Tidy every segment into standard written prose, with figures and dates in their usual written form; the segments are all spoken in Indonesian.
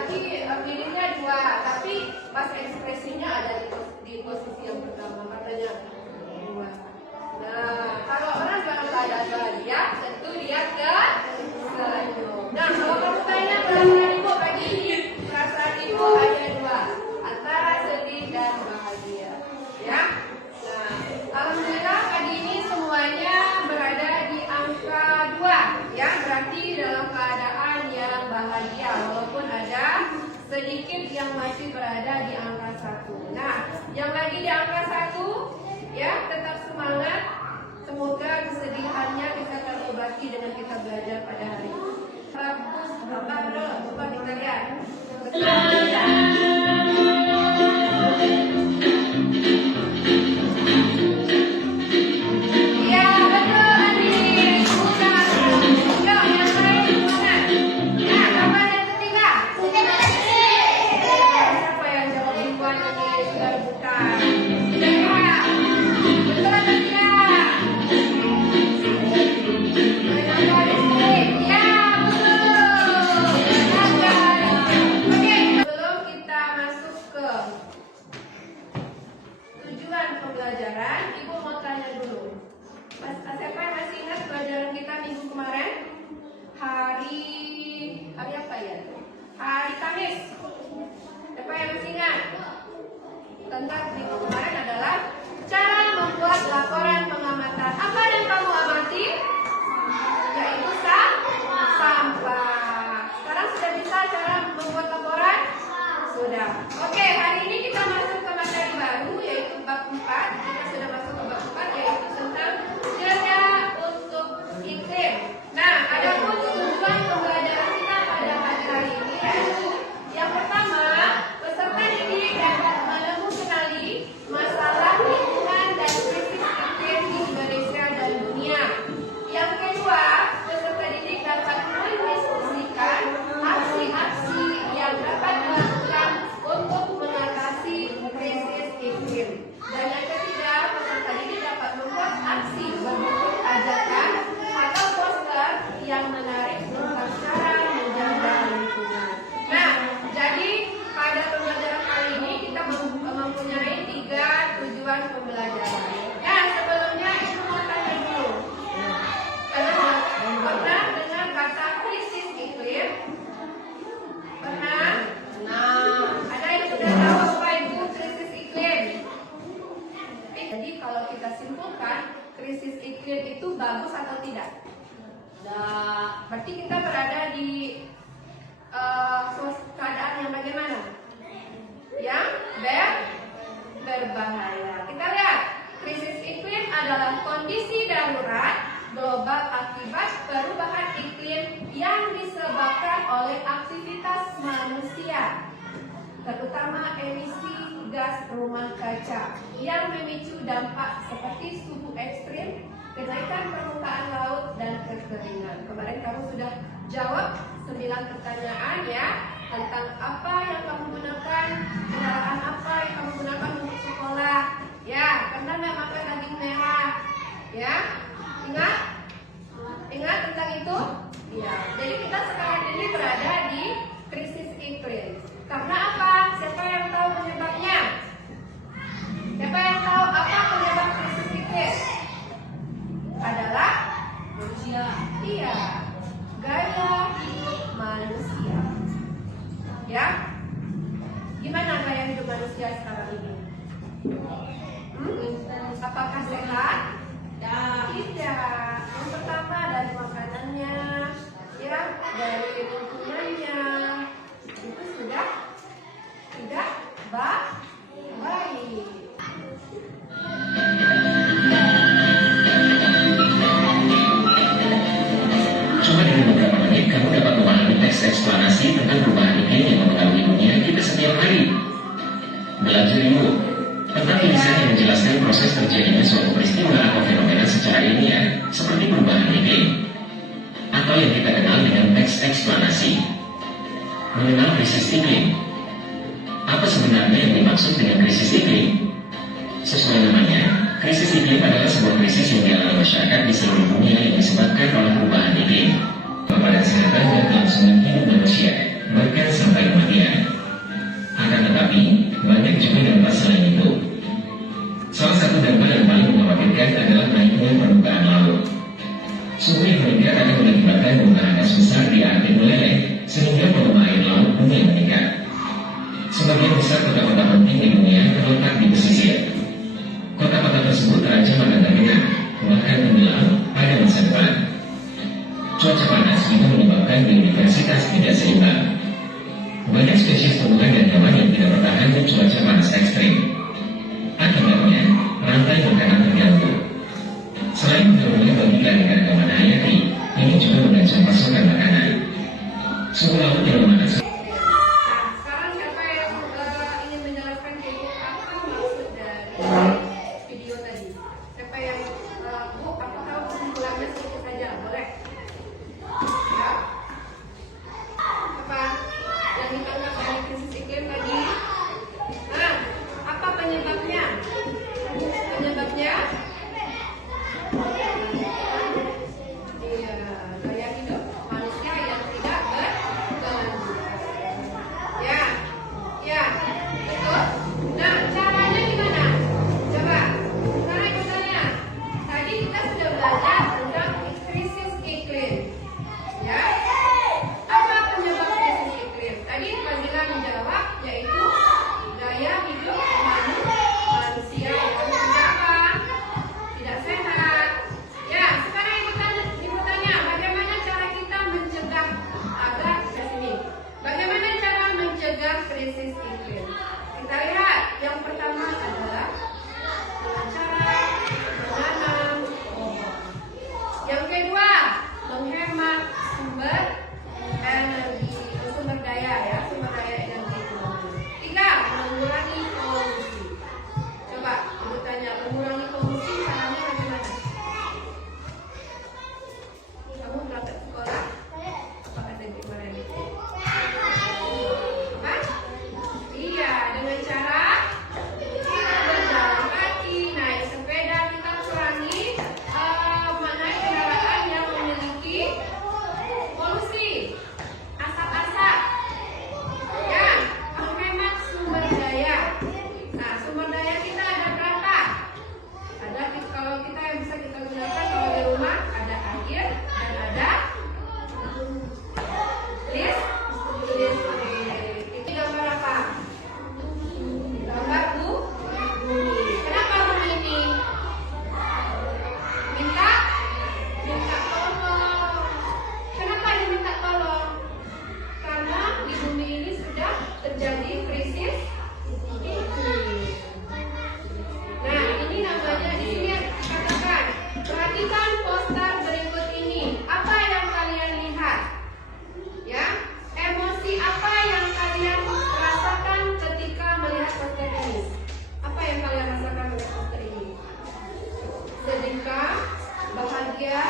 berarti pilihnya 2, tapi pas ekspresinya ada di posisi yang pertama, makanya 2. Nah, kalau orang dalam keadaan bahagia, tentu dia ke senyum. Nah, kalau kamu tanya perasaan ibu pagi ini, perasaan ibu hanya 2, antara sedih dan bahagia. Ya. Nah, alhamdulillah pagi ini semuanya berada di angka 2, ya, berarti dalam keadaan yang bahagia, walaupun ada sedikit yang masih berada di angka 1. Nah, yang lagi di angka 1, ya, tetap semangat. Semoga kesedihannya bisa terobati dengan kita belajar pada hari ini. Bagus, coba kita lihat. Betul ya? Pembelajaran, Ibu mau tanya dulu. Siapa yang masih ingat pelajaran kita minggu kemarin? Hari apa ya? Hari Kamis. Siapa yang masih ingat? Tentang minggu kemarin adalah cara membuat laporan pengamatan. Apa yang kamu amati? Yaitu sampah. Sekarang sudah bisa cara membuat laporan? Sudah. Oke, hari ini kita masuk ke materi baru, yaitu bab 4. Kita sudah masuk ke bab 4, yaitu tentang jeda untuk iklim. Nah, ada pun tujuan pembelajaran kita pada hari ini, yaitu yang pertama, peserta didik dapat mengenali masalah lingkungan dan krisis iklim di Indonesia dan dunia. Yang kedua, peserta didik dapat mendiskusikan aksi-aksi yang dapat dilakukan untuk mengatasi krisis iklim. Dan yang ketiga, peserta didik dapat membuat aksi berbentuk ajakan atau poster yang menarik tentang cara menjaga lingkungan. Nah, jadi pada pembelajaran kali ini kita mempunyai 3 tujuan pembelajaran. Nah, sebelumnya Ibu mau tanya dulu. Pernah dengar kata krisis iklim? Pernah? Nah, ada yang sudah tahu apa itu krisis iklim? Jadi kalau kita simpulkan, krisis iklim itu bagus atau tidak? Nah, berarti kita berada di keadaan yang bagaimana? Yang berbahaya. Kita lihat, krisis iklim adalah kondisi darurat global akibat perubahan iklim yang disebabkan oleh aktivitas manusia, terutama emisi gas rumah kaca yang memicu dampak seperti suhu ekstrim, kenaikan permukaan laut, dan kekeringan. Kemarin kamu sudah jawab 9 pertanyaan ya, tentang apa yang kamu gunakan, kendaraan apa yang kamu gunakan untuk sekolah. Ya, pernah nggak makan daging merah? Ya, ingat tentang itu? Ya, jadi kita sekarang ini berada di krisis iklim. Karena apa? Siapa yang tahu penyebabnya? Siapa yang tahu apa penyebab krisis iklim? Adalah manusia. Iya, gaya hidup manusia. Ya, gimana gaya hidup manusia sekarang ini? Apakah sehat? Tidak. Yang pertama dari makanannya, ya, dari lingkungannya, itu sudah tidak baik. Cuma dengan beberapa menit kamu dapat memahami teks eksplanasi tentang perubahan iklim yang mempengaruhi dunia kita setiap hari. Belajar ilmu tentang tulisan yang menjelaskan proses terjadinya suatu peristiwa atau fenomena secara ilmiah, seperti perubahan iklim, atau yang kita kenal dengan teks eksplanasi. Mengenal krisis iklim. Apa sebenarnya yang dimaksud dengan krisis iklim? Sesuai namanya, krisis iklim adalah sebuah krisis yang dialami masyarakat di seluruh dunia yang disebabkan oleh perubahan iklim. Kepada kesehatan dan kelangsungan hidup manusia, bahkan sampai kematian. terletak di pesisir. Kota-kota tersebut terancam akan tergenang, bahkan tenggelam pada masa depan. Cuaca panas juga menyebabkan biodiversitas tidak seimbang. Banyak spesies tumbuhan dan hewan yang tidak bertahan di cuaca panas ekstrim. Akibatnya, rantai makanan terganggu. Selain berbahaya bagi keanekaragaman hewan hayati, ini juga mengancam pasokan makanan. Suhu laut yang memanas. Sekarang siapa yang ingin menjelaskan apa maksud dari video tadi? Siapa yang Bu, apakah kesimpulannya sedikit saja? Boleh? Ya. Apa yang ditangkap dari krisis iklim tadi? Nah, apa penyebabnya? Penyebabnya? Iya, gaya hidup manusia yang tidak berkelanjutan. Ya, ya, betul. Nah, caranya gimana? Coba, sekarang ikut saya. Tadi kita sudah belajar tentang krisis iklim. Ya, apa penyebab krisis iklim? Tadi Fazila menjawab, yaitu gaya hidup manusia yang tidak apa? Tidak sehat. Ya, sekarang ibu tanya, bagaimana cara kita mencegah agar ke sini? Bagaimana cara mencegah krisis iklim? Kita lihat, yang pertama adalah dengan cara menanam pohon. Yang kedua, menghemat sumber energi, sumber daya ya, sumber daya energi. Tiga, mengurangi polusi. Coba ibu tanya, mengurangi polusi caranya bagaimana? Kamu berangkat sekolah? Apa kata Ibu kemarin? Apa? Iya, dengan cara kita berjalan kaki, naik sepeda, kita kurangi naik kendaraan yang memiliki polusi, asap-asap. Ya, menghemat sumber daya. Nah, sumber daya kita ada berapa? Ada kalau kita yang bisa kita gunakan kalau di rumah ada air dan ada listrik. Ini gambar apa? Gambar bumi. Kenapa bumi ini? Minta tolong. Kenapa diminta tolong? Karena di bumi ini sudah terjadi krisis iklim. Nah, ini namanya di sini dikatakan, perhatikan poster berikut ini. Apa yang kalian lihat? Ya, emosi apa yang kalian rasakan ketika melihat poster ini? Apa yang kalian rasakan melihat poster ini? Sedihkah? Bahagia?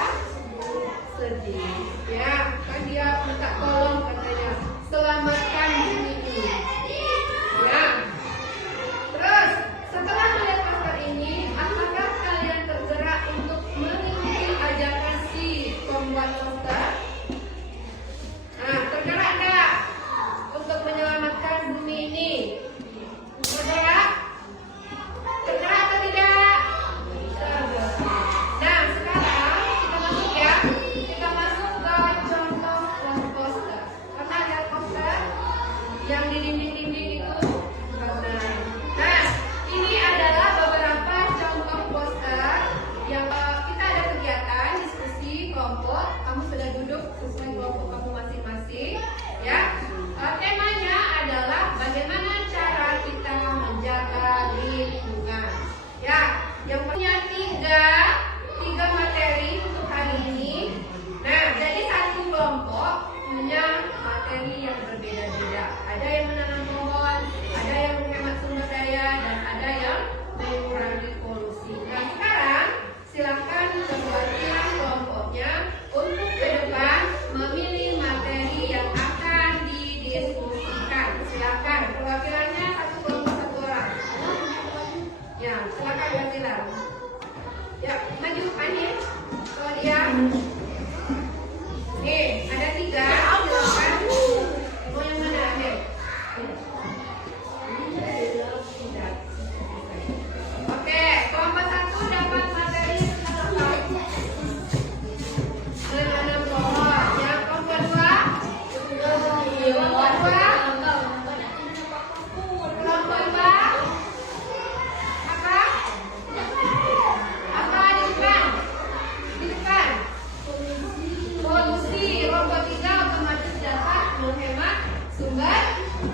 Sedih. Ya, kan dia minta tolong katanya, selamatkan bumi ini. Ya. Terus, setelah melihat poster ini, apakah kalian tergerak untuk mengikuti ajakan si pembuat poster? Nah, tergerak nggak untuk menyelamatkan bumi ini? Tergerak? Tergerak atau tidak? Tergerak. Nah, sekarang kita masuk ya. Kita masuk ke contoh poster. Pernah lihat poster yang di dinding-dinding itu? Pernah. Nah, ini adalah beberapa contoh poster yang kita ada kegiatan diskusi kelompok. Kamu sudah duduk sesuai kelompok kamu masing-masing, ya. Temanya adalah bagaimana cara kita menjaga lingkungan. Ya, yang punya tiga materi untuk hari ini. Nah, jadi satu kelompok punya materi yang berbeda-beda. Ada yang menanam pohon.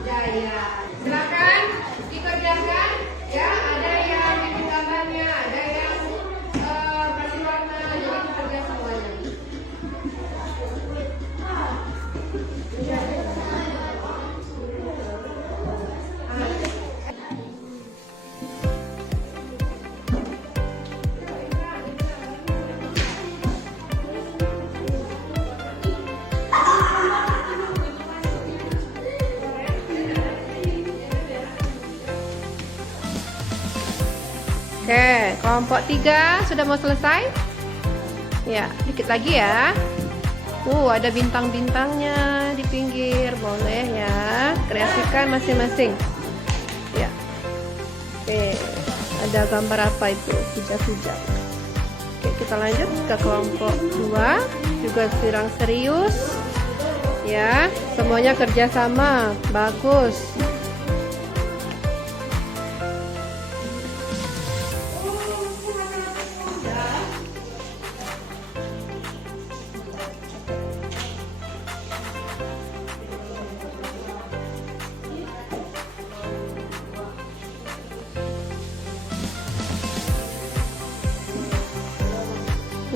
Jaya. Silakan dikerjakan. Ya, ada yang bikin gambarnya, ada yang kasih warna, jadi kerja semuanya. Oke, kelompok 3 sudah mau selesai? Ya, dikit lagi ya. Ada bintang-bintangnya di pinggir, boleh ya. Kreasikan masing-masing. Ya. Oke, ada gambar apa itu? Puja-puja. Oke, kita lanjut ke kelompok 2. Juga kurang serius. Ya, semuanya kerjasama. Bagus.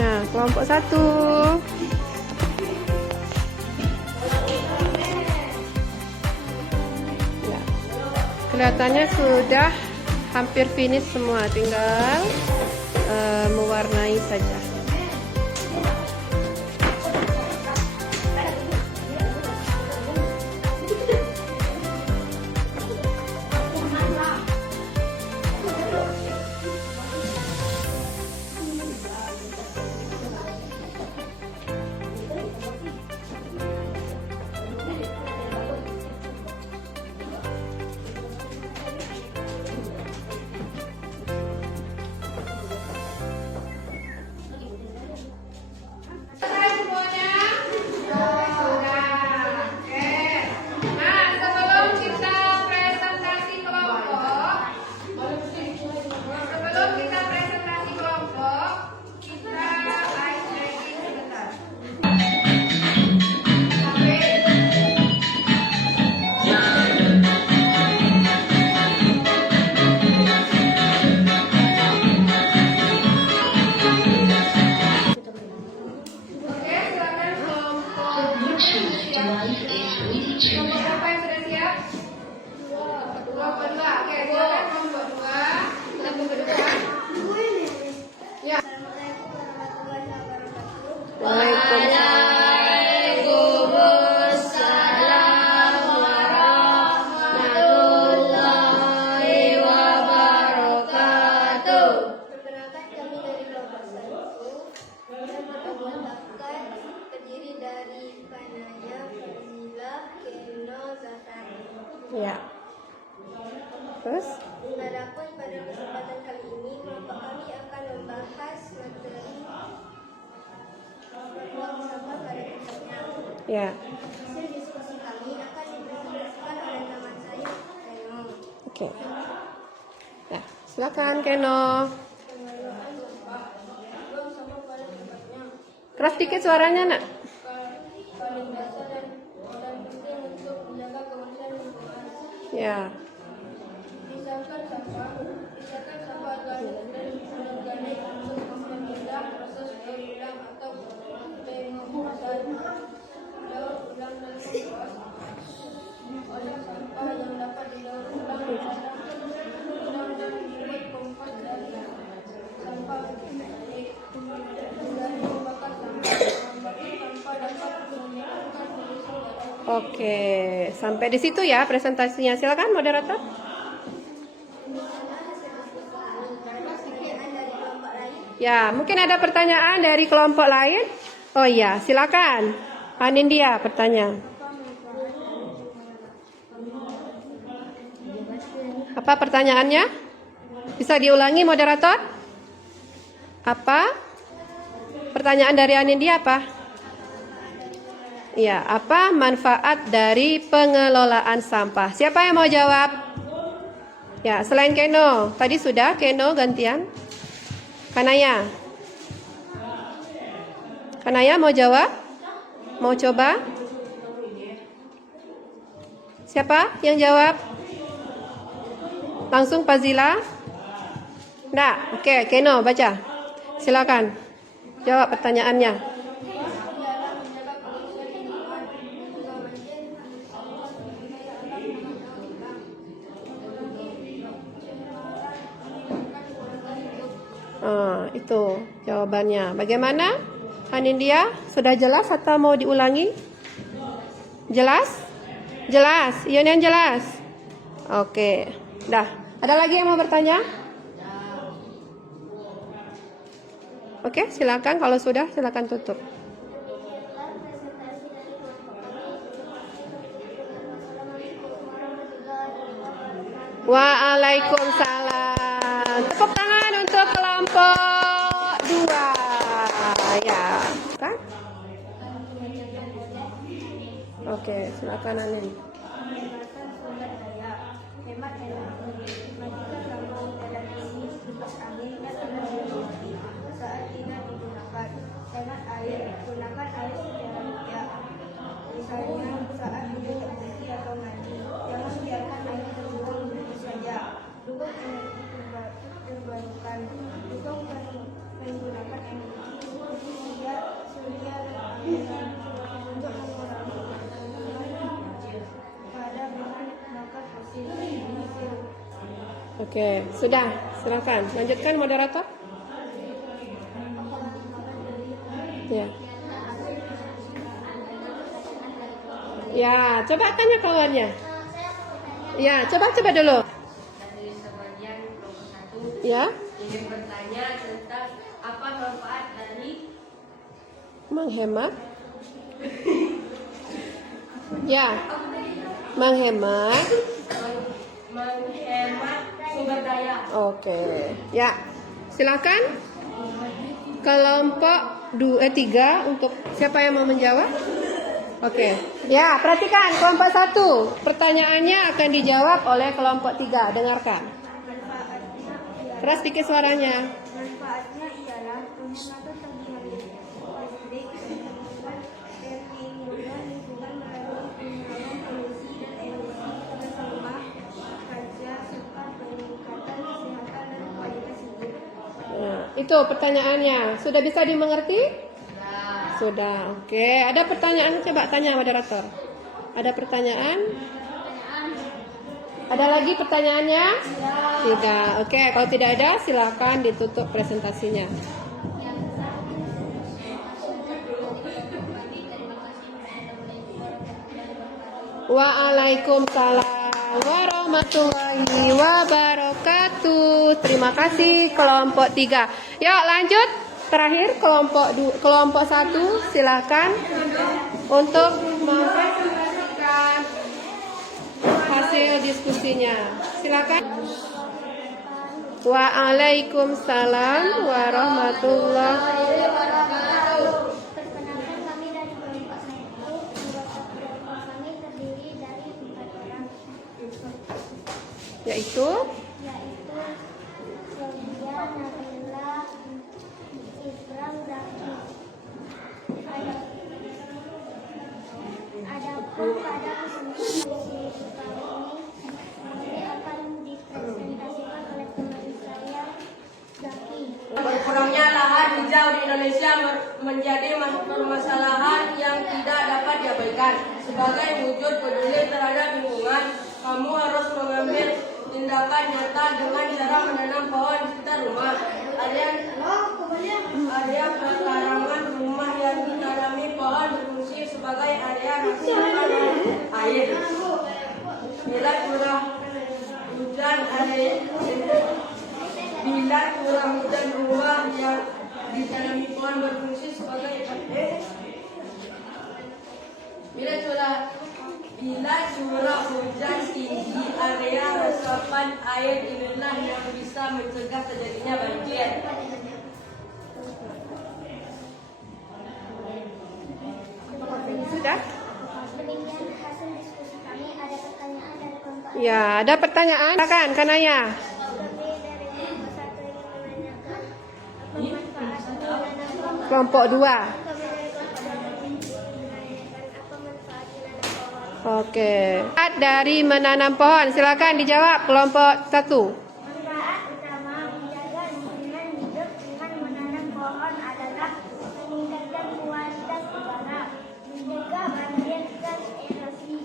Nah, kelompok 1. Ya. Kelihatannya sudah hampir finish semua, tinggal mewarnai saja. Ya. Terus? Adapun pada kesempatan kali ini, kelompok kami akan membahas materi buang sampah pada tempatnya. Ya. Hasil diskusi kami akan dipresentasikan oleh teman saya, Keno. Oke. Ya, silakan Keno. Pengelolaan sampah. Buang sampah pada tempatnya. Keras dikit suaranya, Nak. Paling dasar dan penting untuk menjaga kebersihan lingkungan. Ya. Pisahkan sampah organik untuk memindah proses daur ulang atau pengemasan. Daur ulang dan pengemasan. Olah sampah yang dapat didaur ulang adalah dan dibuat kompos dari sampah organik. Dan membakar sampah. Membakar sampah dapat meningkatkan kondisi udara. Oke, sampai di situ ya presentasinya. Silakan moderator. Ya, mungkin ada pertanyaan dari kelompok lain. Oh iya, silakan. Anindya bertanya. Apa pertanyaannya? Bisa diulangi moderator? Apa? Pertanyaan dari Anindya apa? Ya, apa manfaat dari pengelolaan sampah? Siapa yang mau jawab? Ya, selain Keno. Tadi sudah Keno gantian. Kanaya. Kanaya mau jawab? Mau coba? Siapa yang jawab? Langsung Fazila? Nggak? Oke, Keno baca. Silakan. Jawab pertanyaannya. Itu jawabannya. Bagaimana? Hanindia, sudah jelas atau mau diulangi? Jelas? Jelas. Ion yang jelas. Oke. Dah. Ada lagi yang mau bertanya? Oke, silakan. Kalau sudah, silakan tutup. Waalaikumsalam. Tepuk tangan untuk kelompok 2. Ya, kan? Oke, silakan Anin. Saat tidak digunakan, hemat air, gunakan air secara bijak. Misalnya saat hidup bersih atau mandi, jangan biarkan air terbuang begitu saja. Dukung energi terbarukan, dukung menggunakan energi seperti surya dan angin untuk mengurangi pergantian pada bahan bakar fosil. Oke, sudah. Silakan. Lanjutkan moderator. Ya. Ya, coba tanya kawannya. Ya, coba dulu. Dari sebagian kelompok 1 Ya, ingin bertanya tentang apa manfaat dari menghemat. Ya, menghemat. menghemat sumber daya. Oke. Ya, silakan. Kelompok 3 untuk siapa yang mau menjawab? Oke. Ya, perhatikan kelompok 1. Pertanyaannya akan dijawab oleh kelompok 3. Dengarkan. Keras sedikit suaranya. Manfaatnya ialah penghematan tagihan listrik, perlindungan lingkungan melalui pengurangan polusi dan emisi gas rumah kaca serta peningkatan kesehatan dan kualitas hidup. Nah, itu pertanyaannya. Sudah bisa dimengerti? Sudah. Oke. Ada pertanyaan? Coba tanya moderator. Ada pertanyaan? Ada lagi pertanyaannya? Tidak. Oke. Kalau tidak ada, silakan ditutup presentasinya. Waalaikumsalam warahmatullahi wabarakatuh. Terima kasih kelompok 3. Yuk lanjut. Terakhir kelompok 1, silakan untuk mempresentasikan hasil diskusinya. Silakan. Waalaikumsalam warahmatullahi wabarakatuh. Perkenalkan kami dari kelompok 1. Anggota kelompok kami terdiri dari 4 orang, Yaitu Sylvia, Nabila, Ikram, Zaki. Adapun pada kesempatan kali ini akan dipresentasikan oleh teman saya, Zaki. Berkurangnya lahan hijau di Indonesia menjadi permasalahan yang tidak dapat diabaikan. Sebagai wujud peduli terhadap lingkungan, kamu harus mengambil tindakan nyata dengan cara menanam pohon di sekitar rumah. Area pekarangan rumah yang ditanami pohon berfungsi sebagai area rasakan air. Bila kurang hujan rumah yang ditanami pohon berfungsi sebagai Bila curah hujan tinggi, area resapan air inilah yang bisa mencegah terjadinya banjir. sudah? Demikian hasil diskusi kami. Ada pertanyaan dari kelompok Ya, ada pertanyaan? Silakan, Kanaya. kami dari kelompok 1 ingin menanyakan apa manfaat menanam pohon. Kelompok 2. Kami dari kelompok 2 ingin menanyakan apa manfaat menanam pohon. Oke. Dari menanam pohon, silakan dijawab kelompok 1. Manfaat utama menjaga lingkungan hidup dengan menanam pohon adalah meningkatkan kualitas udara, mencegah banjir dan erosi,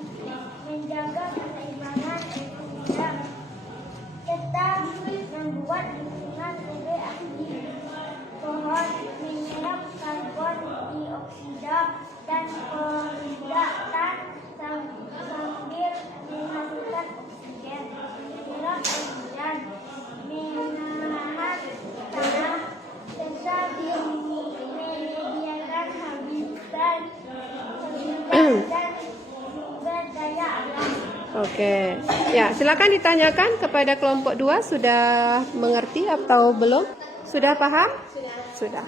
menjaga keseimbangan ekosistem, serta membuat lingkungan lebih asri. Pohon menyerap karbon dioksida dan polutan sambil menghasilkan oksigen, menyerap hujan, menahan tanah, serta menyediakan habitat dan sumber daya alam. Oke. Ya, silakan ditanyakan kepada kelompok 2 sudah mengerti atau belum? Sudah paham? Sudah.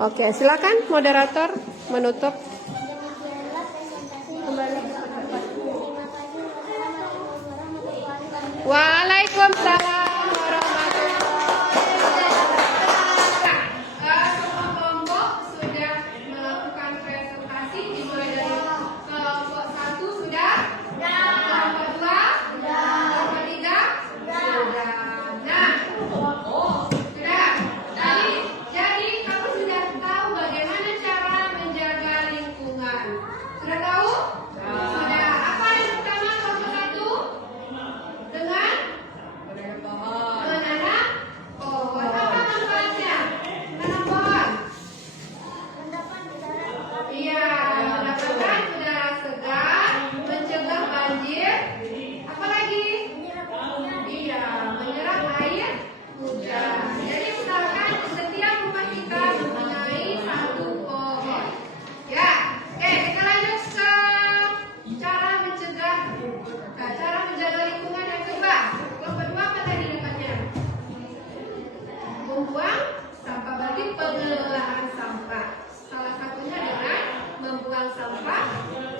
Oke, silakan moderator menutup. Demikianlah presentasi kembali ke tempat. Terima kasih. Wassalamualaikum warahmatullahi wabarakatuh. Waalaikumsalam warahmatullahi wabarakatuh. Semua kelompok sudah melakukan presentasi dimulai dari kelompok 1 sudah? Kelompok 2? Kelompok 3? Sudah. Nah, sudah. Jadi kamu sudah tahu bagaimana cara menjaga lingkungan. Sudah tahu? Sudah. Apa yang pertama kelompok 1? Dengan menanam pohon. Apa manfaatnya? Menanam pohon. Mendapat udara Iya, mendapatkan udara segar, mencegah banjir. Apa lagi? Iya, menyerap air hujan. Jadi usahakan setiap rumah kita mempunyai 1 pohon. Ya, oke, kita lanjut ke cara mencegah, cara menjaga lingkungan yang kedua. Kelompok 2 apa tadi dapatnya? Membuang sampah, berarti pengelolaan sampah. Salah satunya dengan membuang sampah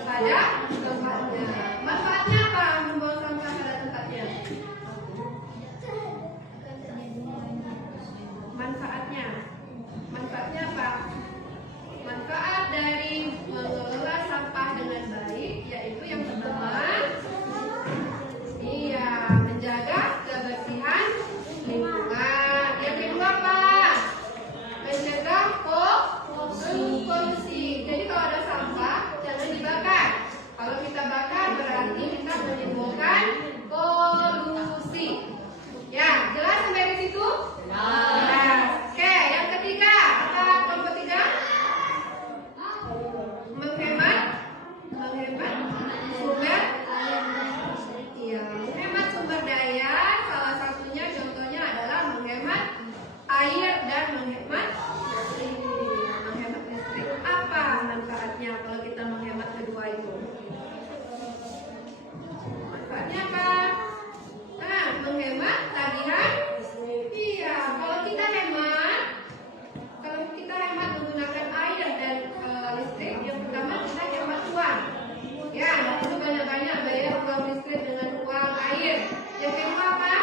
pada tempatnya. Manfaatnya apa membuang sampah pada tempatnya? Manfaatnya apa? Manfaat dari mengelola sampah dengan baik yaitu yang pertama, iya, menjaga kebersihan lingkungan. Yang kedua apa? Mencegah polusi. Jadi kalau ada sampah jangan dibakar. Kalau kita bakar berarti kita menimbulkan polusi. Ya, jelas sampai di situ? Jelas. Oke, yang ketiga, apa kelompok 3? Menghemat sumber. Iya, menghemat sumber daya. Salah satunya contohnya adalah menghemat air dan menghemat listrik. Apa manfaatnya kalau kita menghemat kedua itu? Manfaatnya apa? Nah, menghemat tagihan. Iya, kalau kita hemat menggunakan air dan listrik, yang pertama kita hemat uang. Ya, nggak perlu banyak-banyak bayar uang listrik dengan uang air. Yang kedua apa?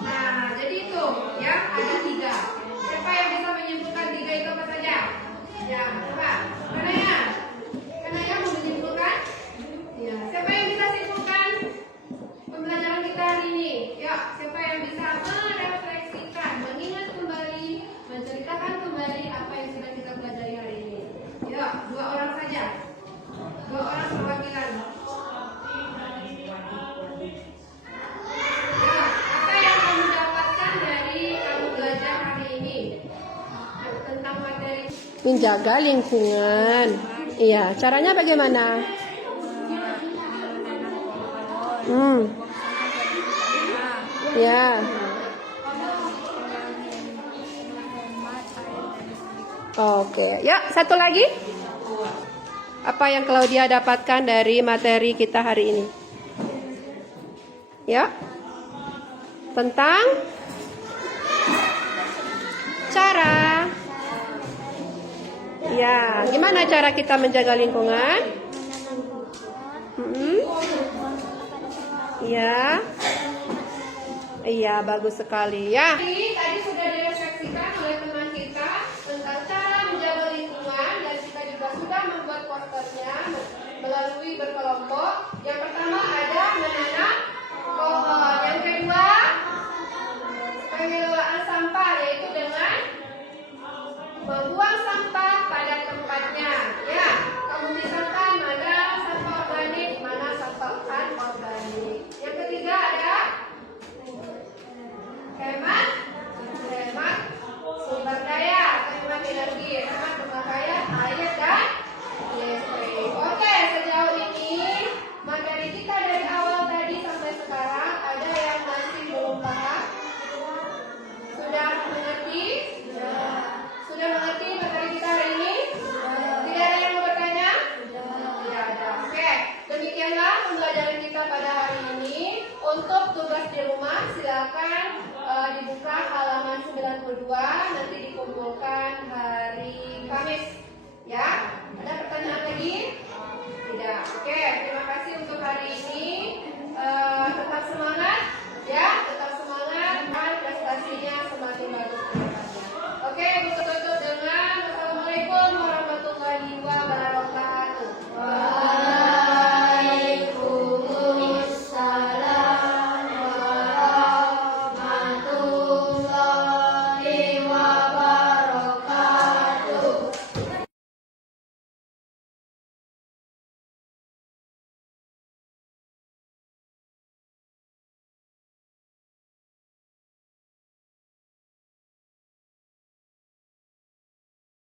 Nah, jadi itu ya ada 3. Siapa yang bisa menyimpulkan 3 itu apa saja? Ya, coba. Kanaya mau menyimpulkan? Ya, siapa yang bisa simpulkan pembelajaran kita hari ini? Ya, siapa yang bisa merefleksikan, mengingat kembali, menceritakan kembali apa yang sudah kita pelajari hari ini? Ya, 2 orang saja. 2 orang perwakilan. Ya, apa yang kamu dapatkan dari kamu belajar hari ini tentang materi menjaga lingkungan? Iya, caranya bagaimana? Ya. Oke, ya satu lagi. Apa yang Claudia dapatkan dari materi kita hari ini? Ya, tentang cara. Ya, gimana cara kita menjaga lingkungan? Iya. Iya, bagus sekali ya. Tadi sudah direfleksikan oleh teman kita tentang cara menjaga lingkungan dan kita juga sudah membuat posternya melalui berkelompok. Yang pertama ada menanam pohon. Yang kedua pengelolaan sampah, yaitu dengan membuang sampah pada tempatnya. Ya, kamu misalkan mana sampah organik, mana sampah anorganik. Yang ketiga ada hemat sumber daya, hemat energi, hemat pemakaian air dan listrik. Oke, sejauh ini materi kita dari awal tadi sampai sekarang ada yang masih belum paham? Sudah mengerti? Sudah mengerti materi kita hari ini? Tidak ada yang mau bertanya? Tidak ada. Oke, demikianlah pembelajaran kita pada hari ini. Untuk tugas di rumah silakan dibuka halaman 92, nanti dikumpulkan hari Kamis. Ya, ada pertanyaan lagi?